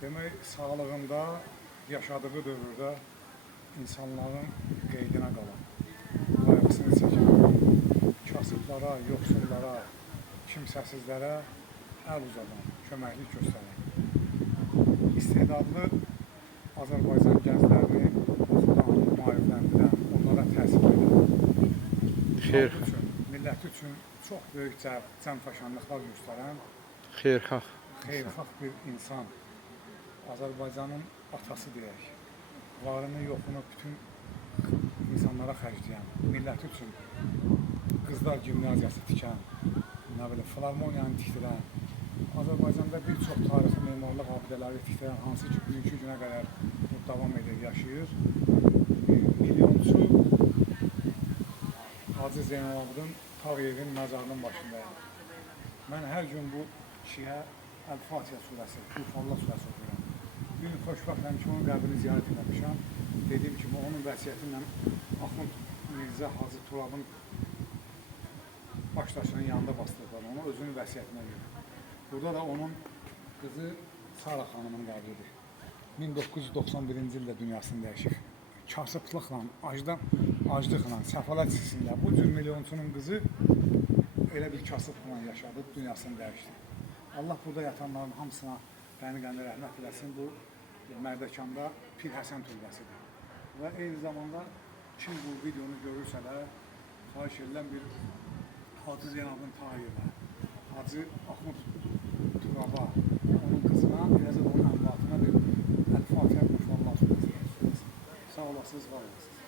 Demək, sağlığında, yaşadığı dövrdə insanların qeydinə qalan, qayğısını çəkən, kasıblara, yoxsullara, kimsəsizlərə əl uzadan, köməklik göstərən, istedadlı Azərbaycan gənclərini oxudan, maarifləndirən, onlara təsir edən, milləti üçün çox böyük cəmfəşanlıqlar göstərən, xeyrxalq bir insan, Azərbaycanın atası deyək, varını, yoxunu bütün insanlara xərcləyən, milləti üçün qızlar gimnaziyası tikən, filarmoniyanı tikdirən, Azərbaycanda bir çox tarixi memarlıq abidələri tikdirən, hansı ki, bugünkü günə qədər davam edir, yaşayır. Milyonçu Hacı Zeynalabdin Tağıyevin məzarının başındayım. Mən hər gün bu kişiyə Əl-Fatihə surəsi, Tufanlar surəsi oxuyuram. Bir gün xoşbəxtəm ki, onun qəbrini ziyarət etmişəm. Dediyim kimi, onun vəsiyyəti ilə Axund Mirzə Hacı Turabın başdaşının yanında bastırdılar, onu özünün vəsiyyətinə verir. Burada da onun qızı Sara xanımın qəbridir. 1991-ci ildə dünyasını dəyişir. Kasıblıqla, aclıqla, səfalət içində bu cür milyonçunun qızı elə bir kasıblıqla yaşadı, dünyasını dəyişdi. Allah burada yatanların hamısına qəni-qəni rəhmət eləsin. Bu Mərdəkanda Pir Həsən türbəsidir. Və eyni zamanda kim bu videonu görürsə də xahiş edilən bir Hacı Zeynalabdin Tağıyevə, Hacı Axund Turaba, onun qızına, eləcə də onun əmlatına bir Əl-Fatihə Tufanlar surəsi. Sağ olasınız, var olasınız.